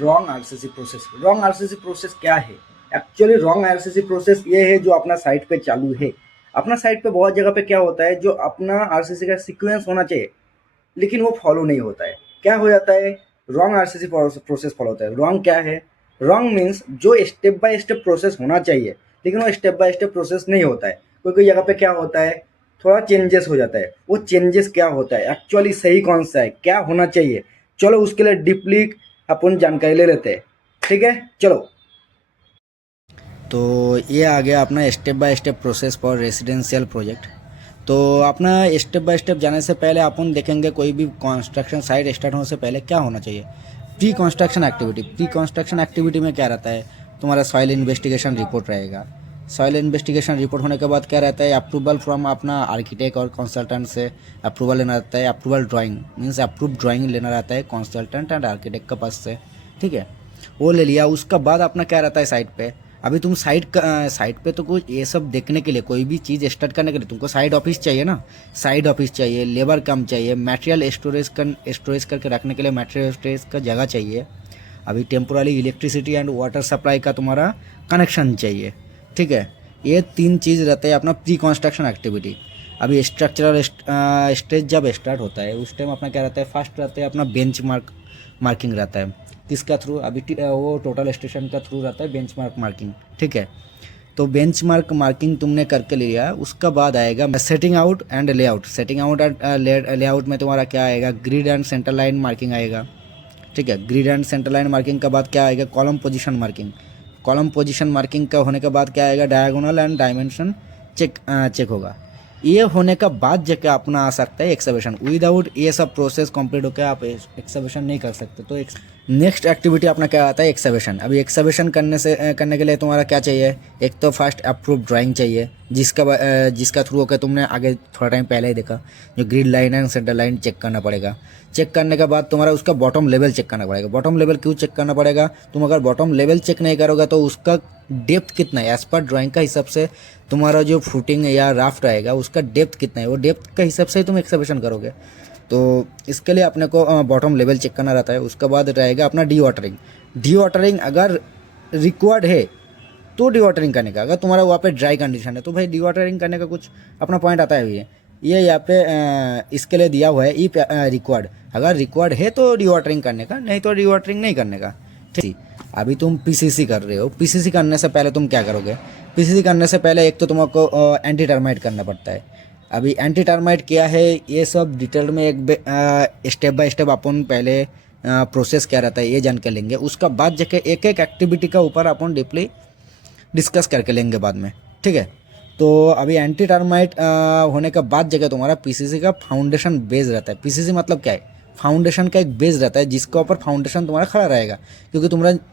Wrong RCC process. Wrong RCC process क्या है? Actually wrong RCC process ये है जो अपना साइट पे चालू है। अपना साइट पे बहुत जगह पे क्या होता है, जो अपना आरसीसी का सीक्वेंस होना चाहिए लेकिन वो फॉलो नहीं होता है। क्या हो जाता है? रॉन्ग आरसीसी प्रोसेस फॉलो होता है। रॉन्ग क्या है? रॉन्ग मीन्स जो स्टेप बाय स्टेप प्रोसेस होना चाहिए लेकिन वो स्टेप बाय स्टेप प्रोसेस नहीं होता है। कोई कोई जगह पे क्या होता है, थोड़ा चेंजेस हो जाता है। वो चेंजेस क्या होता है, एक्चुअली सही कौन सा है, क्या होना चाहिए, चलो उसके लिए डीपली अपन जानकारी ले लेते हैं। ठीक है, चलो। तो ये आ गया अपना step by step process for residential project. तो अपना स्टेप बाय स्टेप जाने से पहले अपन देखेंगे कोई भी कंस्ट्रक्शन साइट स्टार्ट होने से पहले क्या होना चाहिए। Pre construction activity. Pre construction activity में क्या रहता है, तुम्हारा सॉइल इन्वेस्टिगेशन रिपोर्ट रहेगा। सॉइल इन्वेस्टिगेशन रिपोर्ट होने के बाद क्या रहता है, अप्रूवल फ्रॉम अपना आर्किटेक्ट और कंसल्टेंट से अप्रूवल लेना रहता है। Approval drawing means approve drawing लेना रहता है कंसल्टेंट एंड आर्किटेक्ट के पास से। ठीक है, वो ले लिया। उसका बाद अपना क्या रहता है साइट पे। अभी तुम साइट पे तो कुछ ये सब देखने के लिए, कोई भी चीज़ स्टार्ट करने के लिए तुमको साइड ऑफिस चाहिए ना। साइड ऑफिस चाहिए, लेबर कम चाहिए, मटेरियल स्टोरेज करके रखने के लिए मटेरियल स्टोरेज का जगह चाहिए। अभी temporarily electricity and water supply का तुम्हारा कनेक्शन चाहिए। ठीक है, ये तीन चीज़ रहते हैं अपना प्री कंस्ट्रक्शन एक्टिविटी। अभी स्ट्रक्चरल स्टेज जब स्टार्ट होता है उस टाइम अपना क्या रहता है, फर्स्ट रहता है अपना मार्किंग रहता है। किसका थ्रू? अभी वो टोटल स्टेशन का थ्रू रहता है बेंचमार्क मार्किंग। ठीक है, तो बेंचमार्क मार्किंग तुमने करके लिया, उसका बाद आएगा setting out and layout. Setting out and layout में तुम्हारा क्या आएगा, grid and centre line marking आएगा। ठीक है, grid and centre line marking के बाद क्या आएगा, column position marking. Column position marking का होने के बाद क्या आएगा, डायगोनल एंड डायमेंशन चेक होगा। ये होने का बाद जाके अपना आ सकता है एक्सकवेशन। विदाउट ये सब प्रोसेस कंप्लीट होकर आप एक्सकवेशन नहीं कर सकते। तो नेक्स्ट एक्टिविटी अपना क्या आता है, एक्सकवेशन। अभी एक्सकवेशन करने के लिए तुम्हारा क्या चाहिए, एक तो फर्स्ट अप्रूव ड्राइंग चाहिए जिसका थ्रू होकर तुमने आगे थोड़ा टाइम पहले ही देखा, जो grid line and centre line check करना पड़ेगा। चेक करने के बाद तुम्हारा उसका बॉटम लेवल चेक करना पड़ेगा। बॉटम लेवल क्यों चेक करना पड़ेगा, तुम अगर बॉटम लेवल चेक नहीं करोगे तो उसका डेप्थ कितना है, एज पर ड्राइंग का हिसाब से तुम्हारा जो फुटिंग या राफ्ट आएगा उसका डेप्थ कितना है, वो डेप्थ का हिसाब से ही तुम एक्सकवेशन करोगे। तो इसके लिए अपने को बॉटम लेवल चेक करना रहता है। उसके बाद रहेगा अपना डी वाटरिंग। डी वाटरिंग अगर रिक्वायर्ड है तो डी वाटरिंग करने का, अगर तुम्हारा वहाँ पे ड्राई कंडीशन है तो भाई डी वाटरिंग करने का कुछ अपना पॉइंट आता है। ये यहाँ पे इसके लिए दिया हुआ है ई रिक्वायर्ड। अगर रिक्वायर्ड है तो डी वाटरिंग करने का, नहीं तो डी वाटरिंग नहीं करने का। ठीक, अभी तुम पीसीसी कर रहे हो। पीसीसी करने से पहले तुम क्या करोगे, पीसीसी करने से पहले एक तो तुमको एंटी टर्माइट करना पड़ता है। अभी एंटी टर्माइट क्या है ये सब डिटेल में एक स्टेप बाय स्टेप अपन पहले प्रोसेस क्या रहता है ये जान के लेंगे। उसका बाद जाके एक एक एक्टिविटी का ऊपर अपन डीपली डिस्कस करके लेंगे बाद में। ठीक है, तो अभी एंटी टर्माइट होने के बाद जगह तुम्हारा पीसीसी का फाउंडेशन बेस रहता है। पीसीसी मतलब क्या है, फाउंडेशन का एक बेस रहता है जिसके ऊपर फाउंडेशन तुम्हारा खड़ा रहेगा। क्योंकि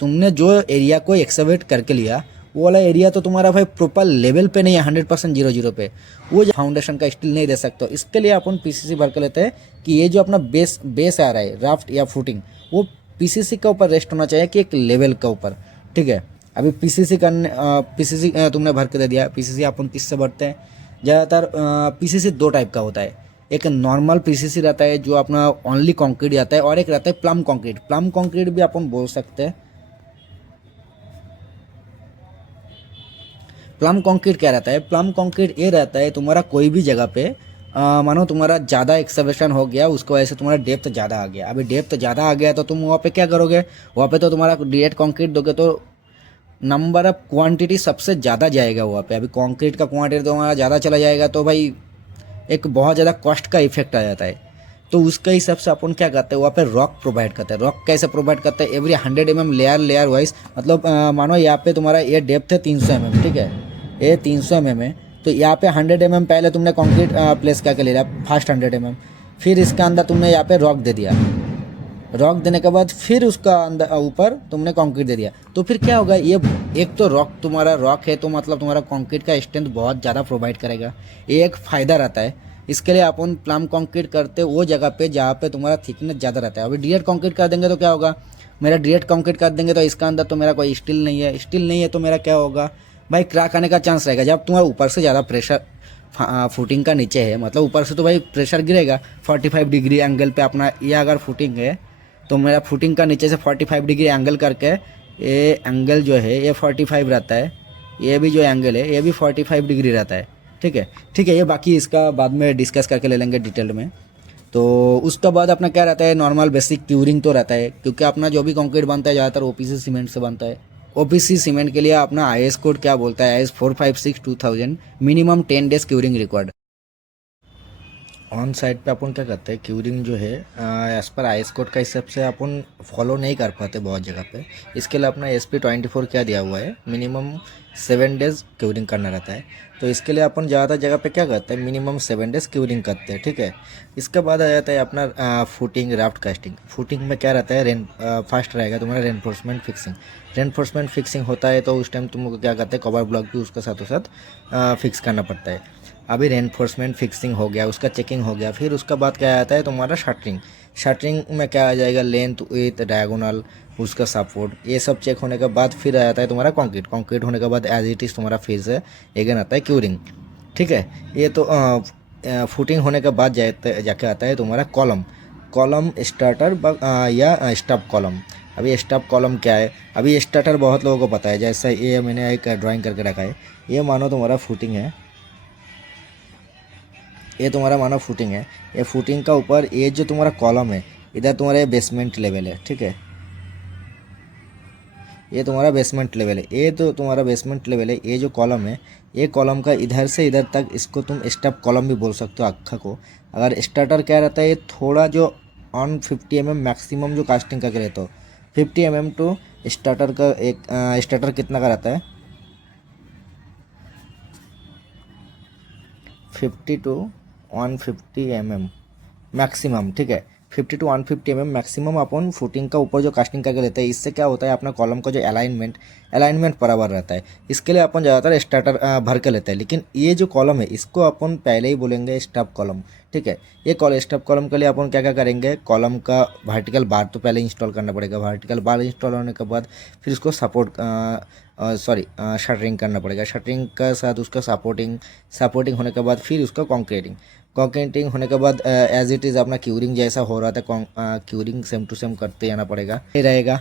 तुमने जो एरिया को एक्सकवेट करके लिया वो वाला एरिया तो तुम्हारा भाई प्रॉपर लेवल पे नहीं है, 100% 0 पे। वो जो फाउंडेशन का स्टील नहीं दे सकते, इसके लिए अपन पीसीसी भर के लेते हैं कि ये जो अपना बेस आ रहा है राफ्ट या फुटिंग, वो पीसीसी के ऊपर रेस्ट होना चाहिए कि एक लेवल के ऊपर। ठीक है, अभी पीसीसी तुमने भर के दे दिया। पीसीसी अपन किससे भरते हैं, ज़्यादातर पीसीसी दो टाइप का होता है। एक नॉर्मल पीसीसी रहता है जो अपना ओनली कंक्रीट आता है, और एक रहता है प्लम कंक्रीट। प्लम कंक्रीट भी अपन बोल सकते हैं। प्लम कंक्रीट क्या रहता है, प्लम कंक्रीट ये रहता है तुम्हारा कोई भी जगह पे मानो तुम्हारा ज़्यादा एक्सकवेशन हो गया, उसको वजह से तुम्हारा डेप्थ ज़्यादा आ गया। अभी डेप्थ ज़्यादा आ गया तो तुम वहाँ पे क्या करोगे, वहाँ पे तो तुम्हारा डायरेक्ट कंक्रीट दोगे तो नंबर ऑफ क्वांटिटी सबसे ज़्यादा जाएगा वहाँ पे। अभी कंक्रीट का क्वांटिटी तो हमारा ज़्यादा चला जाएगा तो भाई एक बहुत ज़्यादा कॉस्ट का इफेक्ट आ जाता है। तो उसके हिसाब से अपन क्या करते हैं, वहाँ पे रॉक प्रोवाइड करते हैं। रॉक कैसे प्रोवाइड करते हैं, एवरी 100 mm लेयर वाइज। मतलब मानो यहाँ पे तुम्हारा ये डेप्थ है 300 mm। ठीक है, ये 300 mm है तो यहाँ पे 100 mm पहले तुमने कंक्रीट प्लेस करके ले लिया, फर्स्ट 100 mm। फिर इसके अंदर तुमने यहाँ पे रॉक दे दिया। रॉक देने के बाद फिर उसका अंदर ऊपर तुमने कंक्रीट दे दिया। तो फिर क्या होगा, ये एक तो तुम्हारा रॉक है तो मतलब तुम्हारा कंक्रीट का स्ट्रेंथ बहुत ज़्यादा प्रोवाइड करेगा। ये एक फ़ायदा रहता है। इसके लिए अपन प्लम कंक्रीट करते वो जगह पे जहाँ पे तुम्हारा थिकनेस ज़्यादा रहता है। अभी डायरेक्ट कंक्रीट कर देंगे तो क्या होगा, मेरा डायरेक्ट कंक्रीट कर देंगे तो इसका अंदर तो मेरा कोई स्टील नहीं है। स्टील नहीं है तो मेरा क्या होगा भाई, क्रैक आने का चांस रहेगा। जब तुम्हारा ऊपर से ज़्यादा प्रेशर फुटिंग का नीचे है, मतलब ऊपर से तो भाई प्रेशर गिरेगा 45 डिग्री एंगल पे अपना, ये अगर फुटिंग है तो मेरा फुटिंग का नीचे से 45 डिग्री एंगल करके ये एंगल जो है ये 45 रहता है, ये भी जो एंगल है ये भी 45 डिग्री रहता है। ठीक है, ठीक है, ये बाकी इसका बाद में डिस्कस करके ले लेंगे डिटेल में। तो उसका बाद अपना क्या रहता है, नॉर्मल बेसिक क्यूरिंग तो रहता है, क्योंकि अपना जो भी कंक्रीट बनता है ज़्यादातर ओपीसी सीमेंट से बनता है। ओपीसी सीमेंट के लिए अपना आईएस कोड क्या बोलता है, IS 456/2000 minimum 10 days curing required. On site पे अपन क्या करते हैं, क्यूरिंग जो है एज पर आईएस कोड का हिसाब से अपन फॉलो नहीं कर पाते बहुत जगह पे। इसके लिए अपना SP24 क्या दिया हुआ है, मिनिमम 7 डेज क्यूरिंग करना रहता है। तो इसके लिए अपन ज़्यादा जगह पे क्या करते हैं, मिनिमम 7 डेज क्यूरिंग करते हैं। ठीक है, इसके बाद आ जाता है अपना फुटिंग राफ्ट कास्टिंग। फुटिंग में क्या रहता है, फर्स्ट रहेगा तुम्हारा रेनफोर्समेंट फिक्सिंग। रेनफोर्समेंट फिक्सिंग होता है तो उस टाइम तुमको क्या करते हैं, कवर ब्लॉक भी उसके साथों साथ फिक्स करना पड़ता है। अभी रेनफोर्समेंट फिक्सिंग हो गया, उसका चेकिंग हो गया, फिर उसका बाद क्या आता है तुम्हारा शटरिंग। शटरिंग में क्या आ जाएगा, लेंथ, विड्थ, डायगोनल, उसका सपोर्ट, ये सब चेक होने के बाद फिर आ जाता है तुम्हारा कंक्रीट। कंक्रीट होने के बाद एज इट इज़ तुम्हारा फेज है, अगेन आता है क्यूरिंग। ठीक है, ये तो फुटिंग होने के बाद जाके आता है तुम्हारा कॉलम। कॉलम स्टार्टर या स्टब कॉलम। अभी स्टब कॉलम क्या है, अभी स्टार्टर बहुत लोगों को पता है, जैसा ये मैंने एक ड्राइंग करके रखा है। ये मानो तुम्हारा फुटिंग है, ये तुम्हारा मानो फुटिंग है। ये फुटिंग का ऊपर ये जो तुम्हारा कॉलम है, इधर तुम्हारा ये बेसमेंट लेवल है। ठीक है, ये तुम्हारा बेसमेंट लेवल है, ये तो तुम्हारा बेसमेंट लेवल है। ये जो कॉलम है, ये कॉलम का इधर से इधर तक, इसको तुम स्टेप कॉलम भी बोल सकते हो अक्खा को। अगर स्टार्टर क्या रहता है, ये थोड़ा जो ऑन 50 mm मैक्सिमम जो कास्टिंग करके रहता हो, 50 mm टू स्टार्टर का एक स्टार्टर कितना का रहता है, 50 to 150 mm मैक्सिमम। ठीक है, 50 to 150 mm maximum upon footing का ऊपर जो कास्टिंग करके लेते हैं। इससे क्या होता है, अपना कॉलम का जो अलाइनमेंट बराबर रहता है। इसके लिए अपन ज़्यादातर स्टार्टर भर के लेते हैं। लेकिन ये जो कॉलम है, इसको अपन पहले ही बोलेंगे स्टब कॉलम। ठीक है, ये स्टब कॉलम के लिए अपन क्या क्या करेंगे, कॉलम का वर्टिकल बार तो पहले इंस्टॉल करना पड़ेगा। वर्टिकल बार इंस्टॉल होने के बाद फिर उसको शटरिंग करना पड़ेगा। शटरिंग का साथ उसका सपोर्टिंग होने के बाद फिर उसका कॉन्क्रीटिंग होने के बाद एज इट इज़ अपना क्यूरिंग जैसा हो रहा था, क्यूरिंग सेम टू सेम करते जाना पड़ेगा, ये रहेगा।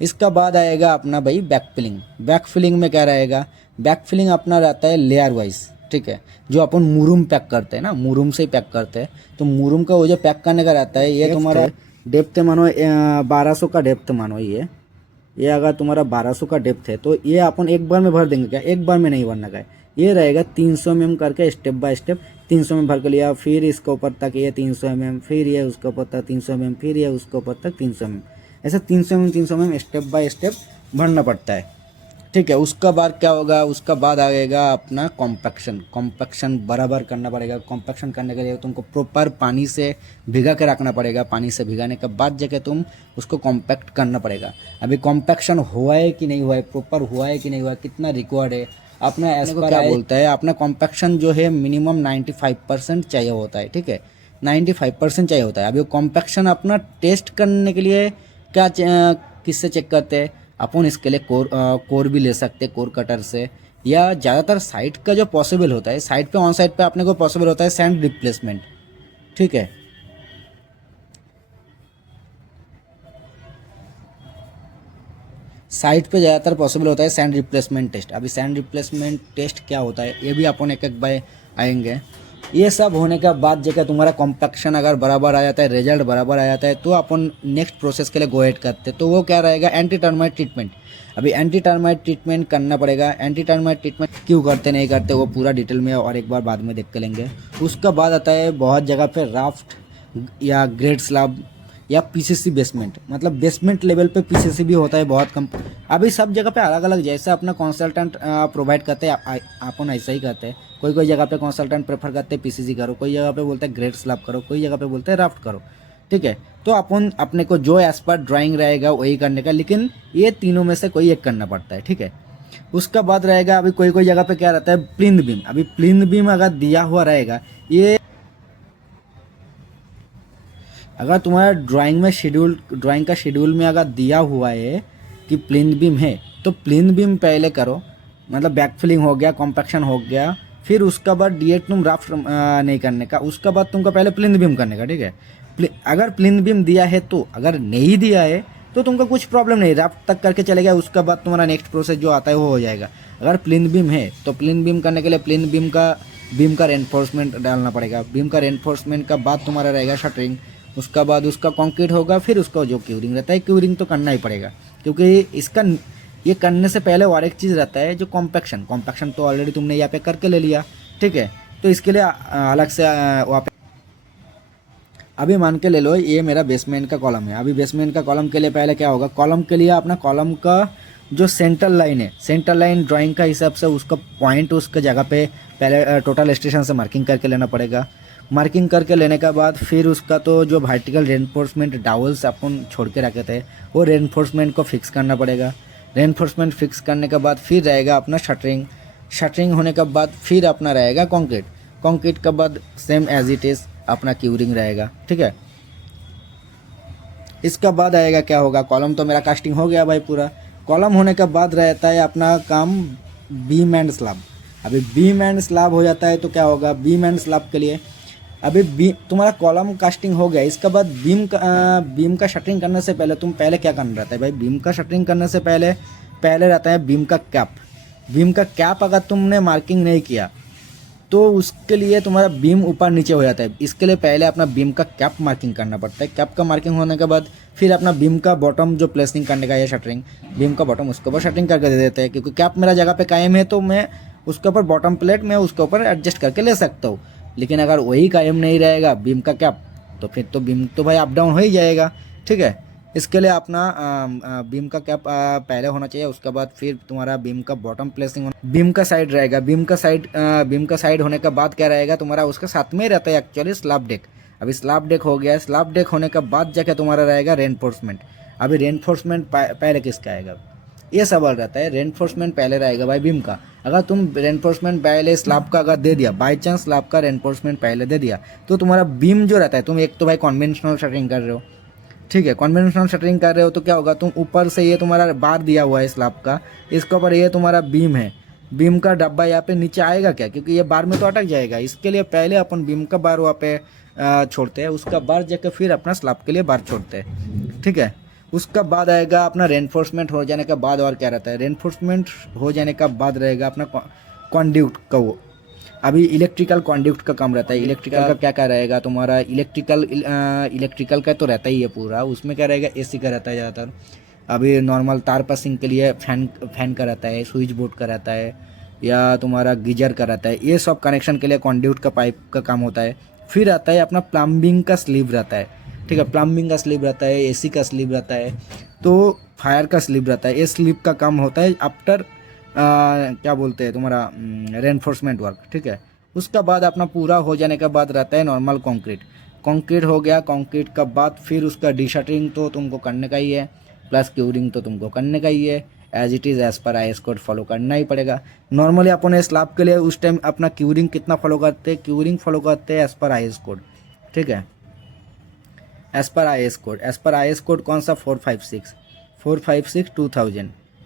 इसका बाद आएगा अपना भाई बैक फिलिंग। बैक फिलिंग में क्या रहेगा, बैक फिलिंग अपना रहता है लेयर वाइज। ठीक है, जो अपन मुरूम पैक करते हैं ना, मुरूम से ही पैक करते हैं, तो मुरूम का वो जो पैक करने का रहता है, ये तुम्हारा डेप्थ मानो 1200 का डेप्थ मानो। ये अगर तुम्हारा 1200 का डेप्थ है तो ये अपन एक बार में भर देंगे क्या, एक बार में नहीं भरना का है। ये रहेगा 300 mm करके, स्टेप बाय स्टेप 300 mm भर के लिया, फिर इसके ऊपर तक ये 300 mm, फिर ये उसके ऊपर तक 300 mm, फिर ये उसके ऊपर तक 300 mm, ऐसे 300 mm स्टेप बाय स्टेप भरना पड़ता है। ठीक है, उसका बाद क्या होगा, उसका बाद आएगा अपना कॉम्पैक्शन बराबर करना पड़ेगा। कॉम्पैक्शन करने के लिए तुमको प्रॉपर पानी से भिगा के रखना पड़ेगा। पानी से भिगाने के बाद जाके तुम उसको कॉम्पैक्ट करना पड़ेगा। अभी कॉम्पैक्शन हुआ है कि नहीं हुआ है, प्रॉपर हुआ है कि नहीं हुआ है, कितना रिक्वायर्ड है, अपना एज पर क्या बोलता है, अपना कॉम्पैक्शन जो है मिनिमम 95% चाहिए होता है। ठीक है, 95% चाहिए होता है। अभी कॉम्पैक्शन अपना टेस्ट करने के लिए क्या किससे चेक करते हैं, अपन इसके लिए कोर भी ले सकते हैं, कोर कटर से, या ज़्यादातर साइट का जो पॉसिबल होता है, साइट पे ऑन साइट पे अपने को पॉसिबल होता है सैंड रिप्लेसमेंट। ठीक है, साइट पे ज़्यादातर पॉसिबल होता है सैंड रिप्लेसमेंट टेस्ट। अभी सैंड रिप्लेसमेंट टेस्ट क्या होता है, ये भी अपन एक बार आएंगे। ये सब होने के बाद जगह तुम्हारा कॉम्पैक्शन अगर बराबर आ जाता है, रिजल्ट बराबर आ जाता है, तो अपन नेक्स्ट प्रोसेस के लिए गो एड करते हैं। तो वो क्या रहेगा, एंटी टर्माइट ट्रीटमेंट। अभी एंटी टर्माइट ट्रीटमेंट करना पड़ेगा। एंटी टर्माइट ट्रीटमेंट क्यों करते नहीं करते वो पूरा डिटेल में और एक बार बाद में देख के लेंगे। उसका बाद आता है बहुत जगह पे राफ्ट या ग्रेड स्लैब या पीसीसी बेसमेंट, मतलब बेसमेंट लेवल पे पीसीसी भी होता है बहुत कम। अभी सब जगह पे अलग अलग, जैसे अपना कंसल्टेंट प्रोवाइड करते हैं अपन ऐसा ही करते हैं। कोई जगह पे कंसल्टेंट प्रेफर करते हैं पीसीसी करो, कोई जगह पे बोलते हैं ग्रेड स्लैब करो, कोई जगह पे बोलते हैं राफ्ट करो। ठीक है, तो अपन अपने को जो एज पर ड्राइंग रहेगा वही करने का, लेकिन ये तीनों में से कोई एक करना पड़ता है। ठीक है, उसका बाद रहेगा अभी कोई जगह पे क्या रहता है, प्लिंथ बीम। अभी प्लिंथ बीम अगर दिया हुआ रहेगा, ये अगर तुम्हारा ड्राइंग का शेड्यूल में अगर दिया हुआ है कि प्लिंथ बीम है, तो प्लिंथ बीम पहले करो, मतलब बैक फिलिंग हो गया, कॉम्पैक्शन हो गया, फिर उसका बाद डीएट तुम राफ्ट नहीं करने का, उसका बाद तुमको पहले प्लिंथ बीम करने का, ठीक है। अगर प्लिंथ बीम दिया है तो, अगर नहीं दिया है तो तुमको कुछ प्रॉब्लम नहीं, राफ्ट तक करके चले गया, उसका बाद तुम्हारा नेक्स्ट प्रोसेस जो आता है वो हो जाएगा। अगर प्लिंथ बीम है तो प्लिंथ बीम करने के लिए प्लिंथ बीम का रेनफोर्समेंट डालना पड़ेगा। बीम का रेनफोर्समेंट का बाद तुम्हारा रहेगा शटरिंग, उसका बाद उसका कंक्रीट होगा, फिर उसका जो क्यूरिंग रहता है, क्यूरिंग तो करना ही पड़ेगा, क्योंकि इसका ये करने से पहले और एक चीज़ रहता है जो कॉम्पैक्शन तो ऑलरेडी तुमने यहाँ पे करके ले लिया, ठीक है। तो इसके लिए अलग से वहाँ पे अभी मान के ले लो ये मेरा बेसमेंट का कॉलम है। अभी बेसमेंट का कॉलम के लिए पहले क्या होगा, कॉलम के लिए अपना कॉलम का जो सेंटर लाइन है, सेंटर लाइन ड्राइंग का हिसाब से उसका पॉइंट उसके जगह पे पहले टोटल स्टेशन से मार्किंग करके लेना पड़ेगा। मार्किंग करके लेने के बाद फिर उसका तो जो वर्टिकल रेनफोर्समेंट डावल्स अपन छोड़ के रखे थे वो रेनफोर्समेंट को फिक्स करना पड़ेगा। रेनफोर्समेंट फिक्स करने के बाद फिर रहेगा अपना शटरिंग होने के बाद फिर अपना रहेगा कंक्रीट के बाद सेम एज इट इज़ अपना क्यूरिंग रहेगा, ठीक है। इसका बाद आएगा क्या होगा, कॉलम तो मेरा कास्टिंग हो गया भाई पूरा। कॉलम होने के बाद रहता है अपना काम बीम एंड स्लैब। अभी बीम एंड स्लैब हो जाता है तो क्या होगा, बीम एंड स्लैब के लिए अभी तुम्हारा कॉलम कास्टिंग हो गया, इसके बाद बीम का शटरिंग करने से पहले तुम पहले क्या करना रहता है भाई, बीम का शटरिंग करने से पहले रहता है बीम का कैप अगर तुमने मार्किंग नहीं किया तो उसके लिए तुम्हारा बीम ऊपर नीचे हो जाता है। इसके लिए पहले अपना बीम का कैप मार्किंग करना पड़ता है। कैप का मार्किंग होने के बाद फिर अपना बीम का बॉटम जो प्लेसिंग करने का है शटरिंग, बीम का बॉटम उसके ऊपर शटरिंग करके दे देते हैं, क्योंकि कैप मेरा जगह पे कायम है तो मैं उसके ऊपर बॉटम प्लेट में उसके ऊपर एडजस्ट करके ले सकता हूँ। लेकिन अगर वही कायम नहीं रहेगा बीम का कैप तो फिर तो बीम तो भाई अप डाउन हो ही जाएगा, ठीक है। इसके लिए अपना बीम का कैप पहले होना चाहिए, उसके बाद फिर तुम्हारा बीम का बॉटम प्लेसिंग होना, बीम का साइड रहेगा। बीम का साइड होने के बाद क्या रहेगा तुम्हारा, उसके साथ में रहता है एक्चुअली स्लैब डेक। अभी स्लैब डेक हो गया, स्लैब डेक होने के बाद जाके तुम्हारा रहेगा रेनफोर्समेंट। अभी रेनफोर्समेंट पहले किसका आएगा, ये सवाल रहता है। रेनफोर्समेंट पहले रहेगा भाई बीम का। अगर तुम रेनफोर्समेंट पहले स्लैब का अगर दे दिया, बाई चांस स्लैब का रेनफोर्समेंट पहले दे दिया, तो तुम्हारा बीम जो रहता है, तुम एक तो भाई कन्वेंशनल शटरिंग कर रहे हो, ठीक है। कन्वेंशनल शटरिंग कर रहे हो तो क्या होगा, तुम ऊपर से ये तुम्हारा बार दिया हुआ है स्लैब का, इसके ऊपर ये तुम्हारा बीम है, बीम का डब्बा यहाँ पे नीचे आएगा क्या, क्योंकि ये बार में तो अटक जाएगा। इसके लिए पहले अपन बीम का बार वहाँ पे छोड़ते हैं, उसका बार जाके फिर अपना स्लैब के लिए बार छोड़ते हैं, ठीक है। उसका बाद आएगा अपना रेनफोर्समेंट हो जाने के बाद और क्या रहता है, रेनफोर्समेंट हो जाने का बाद रहेगा अपना कॉन्ड्यूट का। वो अभी इलेक्ट्रिकल कॉन्ड्यूट का काम रहता है। इलेक्ट्रिकल का क्या क्या रहेगा तुम्हारा, इलेक्ट्रिकल का तो रहता ही है पूरा, उसमें क्या रहेगा एसी का रहता है ज़्यादातर। अभी नॉर्मल तार पासिंग के लिए फैन का रहता है, स्विच बोर्ड का रहता है, या तुम्हारा गीजर का रहता है। ये सब कनेक्शन के लिए कॉन्ड्यूट का पाइप का काम होता है। फिर आता है अपना प्लम्बिंग का स्लीव रहता है, ठीक है। प्लम्बिंग का स्लीव रहता है, एसी का स्लीव रहता है, तो फायर का स्लीव रहता है। ये स्लीव का काम होता है आफ्टर क्या बोलते हैं तुम्हारा रेनफोर्समेंट वर्क, ठीक है। उसका बाद अपना पूरा हो जाने के बाद रहता है नॉर्मल कंक्रीट हो गया। कंक्रीट का बाद फिर उसका डिशटरिंग तो तुमको करने का ही है, प्लस क्यूरिंग तो तुमको करने का ही है। As it is as per IS code follow करना ही पड़ेगा। नॉर्मली अपन स्लैब के लिए उस टाइम अपना क्यूरिंग कितना फॉलो करते हैं, क्यूरिंग फॉलो करते हैं एज पर IS कोड, ठीक है। एज पर IS कोड कौन सा,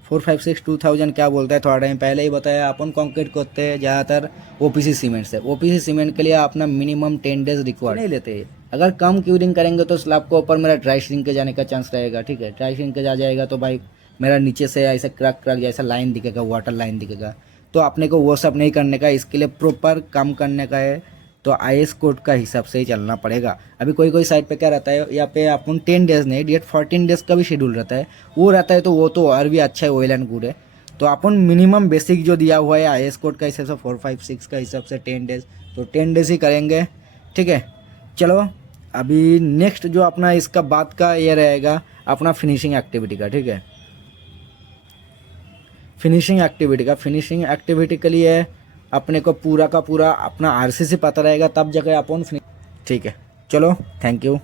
456 2000 क्या बोलता है, थोड़ा टाइम पहले ही बताया। अपन कंक्रीट करते हैं ज़्यादातर OPC सीमेंट से। OPC सीमेंट के लिए अपना मिनिमम 10 डेज रिक्वायर्ड नहीं लेते हैं। अगर कम क्यूरिंग करेंगे तो स्लैब के ऊपर मेरा ड्राई श्रिंकेज जाने का चांस रहेगा, ठीक है। ड्राई श्रिंकेज आ जाएगा तो भाई मेरा नीचे से ऐसा क्रैक जैसा लाइन दिखेगा, वाटर लाइन दिखेगा। तो अपने को वो सब नहीं करने का, इसके लिए प्रॉपर काम करने का है, तो IS कोड का हिसाब से ही चलना पड़ेगा। अभी कोई साइड पे क्या रहता है, यहाँ पे अपन 10 डेज नहीं, डेट 14 डेज का भी शेड्यूल रहता है। वो रहता है तो वो तो और भी अच्छा है, ऑयल एंड गुड है। तो अपन मिनिमम बेसिक जो दिया हुआ है IS कोड का हिसाब से 456 का हिसाब से 10 डेज, तो 10 डेज ही करेंगे, ठीक है। चलो अभी नेक्स्ट जो अपना इसका बाद का ये रहेगा अपना फिनिशिंग एक्टिविटी का, ठीक है। फिनिशिंग एक्टिविटी के लिए अपने को पूरा का पूरा अपना RCC पता रहेगा, तब जगह अपन, ठीक है। चलो थैंक यू।